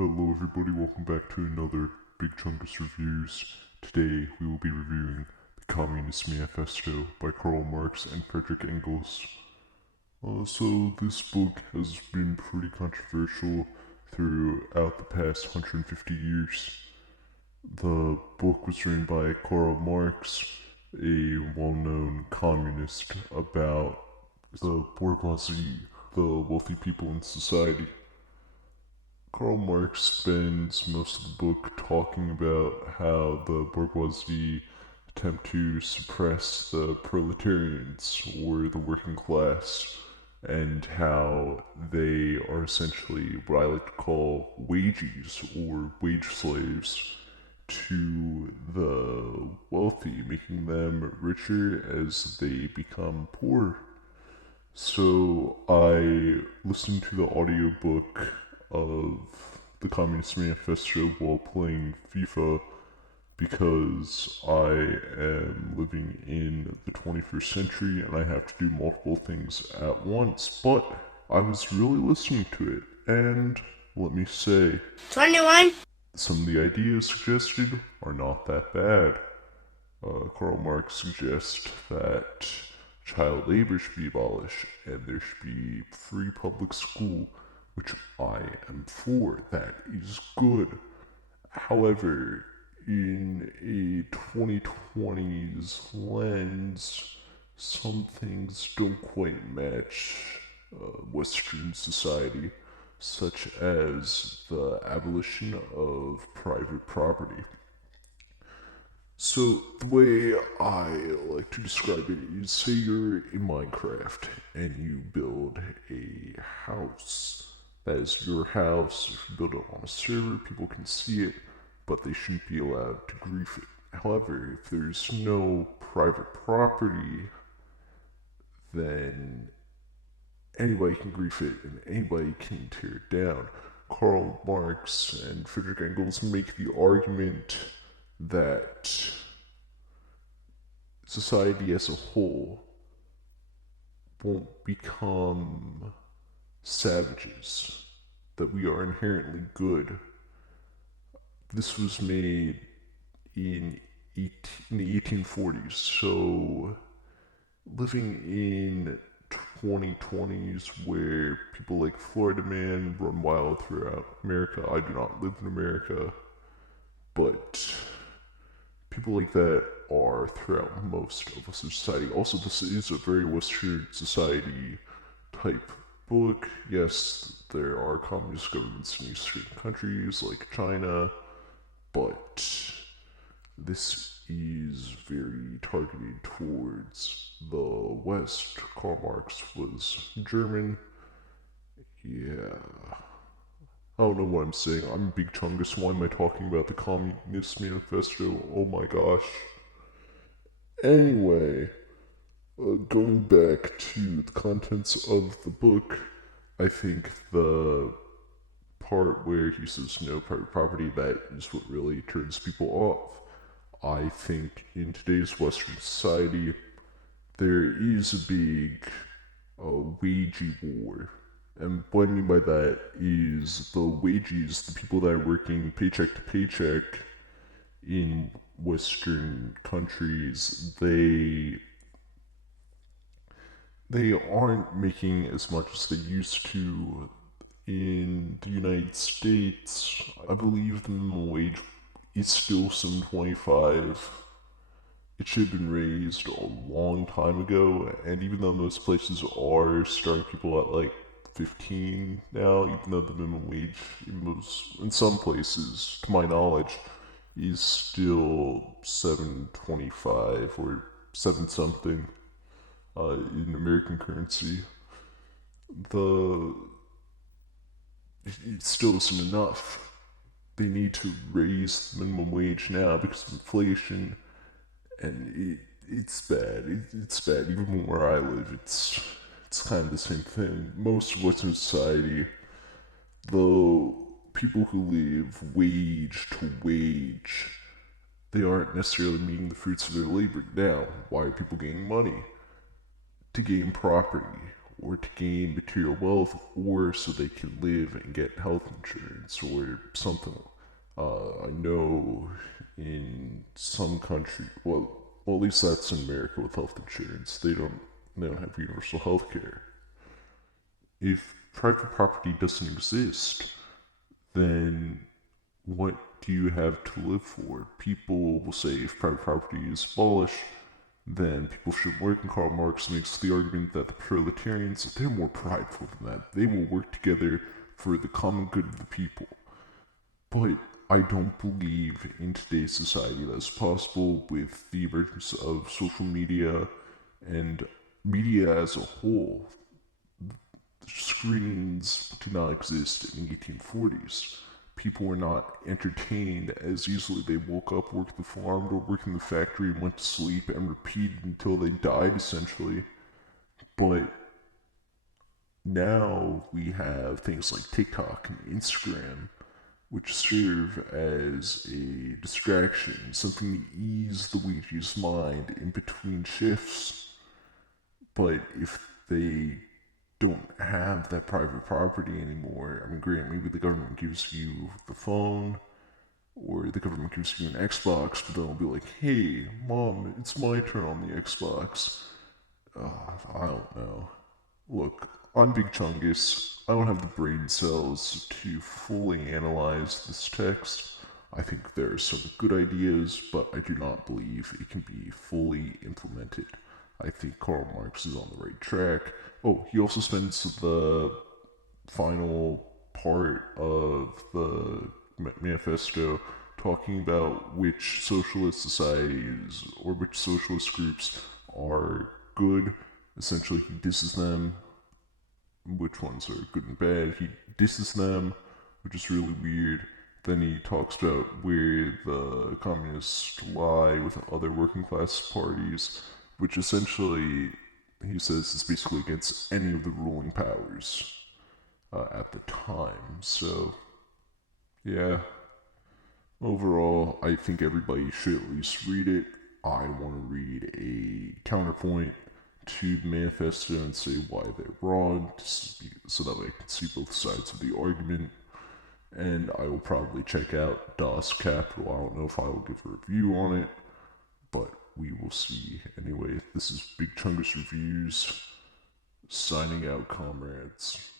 Hello everybody, welcome back to another Big Chungus Reviews. Today we will be reviewing the Communist Manifesto by Karl Marx and Friedrich Engels. So this book has been pretty controversial throughout the past 150 years. The book was written by Karl Marx, a well-known communist, about the bourgeoisie, the wealthy people in society. Karl Marx spends most of the book talking about how the bourgeoisie attempt to suppress the proletarians, or the working class, and how they are essentially what I like to call wages, or wage slaves, to the wealthy, making them richer as they become poor. So I listened to the audiobook of the Communist Manifesto while playing FIFA because I am living in the 21st century and I have to do multiple things at once, but I was really listening to it, and let me say, 21. some of the ideas suggested are not that bad. Karl Marx suggests that child labor should be abolished and there should be free public school, which I am for. That is good. However, in a 2020s lens, some things don't quite match Western society, such as the abolition of private property. So, the way I like to describe it is, say you're in Minecraft and you build a house. That is your house. If you build it on a server, people can see it, but they shouldn't be allowed to grief it. However, if there's no private property, then anybody can grief it and anybody can tear it down. Karl Marx and Friedrich Engels make the argument that society as a whole won't become savages, that we are inherently good. This was made in the 1840s, so living in 2020s where people like Florida Man run wild throughout America. I do not live in America, but people like that are throughout most of society. Also, this is a very Western society type book. Yes, there are communist governments in Eastern countries like China, but this is very targeted towards the West. Karl Marx was German. Yeah. I don't know what I'm saying. I'm Big Chungus. Why am I talking about the Communist Manifesto? Oh my gosh. Anyway, going back to the contents of the book, I think the part where he says no private property, that is what really turns people off. I think in today's Western society, there is a big wage war. And what I mean by that is the wages, the people that are working paycheck to paycheck in Western countries, they aren't making as much as they used to. In the United States, I believe the minimum wage is still $7.25. It should have been raised a long time ago, and even though most places are starting people at like 15 now, even though the minimum wage in some places, to my knowledge, is still 7.25 or 7 something in American currency. The it still isn't enough. They need to raise the minimum wage now because of inflation, and it's bad. It's bad. Even where I live, it's kind of the same thing. Most of Western society, the people who live wage to wage, they aren't necessarily meeting the fruits of their labor. Now, why are people gaining money? To gain property, or to gain material wealth, or so they can live and get health insurance or something. I know in some country, well, at least that's in America with health insurance. They don't have universal health care. If private property doesn't exist, then what do you have to live for? People will say if private property is abolished, then people shouldn't work, and Karl Marx makes the argument that the proletarians, they're more prideful than that. They will work together for the common good of the people. But I don't believe in today's society that's possible with the emergence of social media and media as a whole. Screens did not exist in the 1840s. People were not entertained as easily. They woke up, worked the farm, or worked in the factory, and went to sleep and repeated until they died, essentially. But now we have things like TikTok and Instagram, which serve as a distraction, something to ease the Ouija's mind in between shifts. But if they don't have that private property anymore, I mean, great, maybe the government gives you the phone, or the government gives you an Xbox, but then it'll be like, hey, Mom, it's my turn on the Xbox. I don't know. Look, I'm Big Chungus. I don't have the brain cells to fully analyze this text. I think there are some good ideas, but I do not believe it can be fully implemented. I think Karl Marx is on the right track. Oh, he also spends the final part of the Manifesto talking about which socialist societies or which socialist groups are good. Essentially, he disses them. Which ones are good and bad. He disses them, which is really weird. Then he talks about where the communists lie with other working class parties, which essentially, he says, is basically against any of the ruling powers at the time. So, yeah, overall, I think everybody should at least read it. I want to read a counterpoint to the Manifesto and say why they're wrong, so that way I can see both sides of the argument. And I will probably check out Das Kapital. I don't know if I will give a review on it, but we will see. Anyway, this is Big Chungus Reviews, signing out, comrades.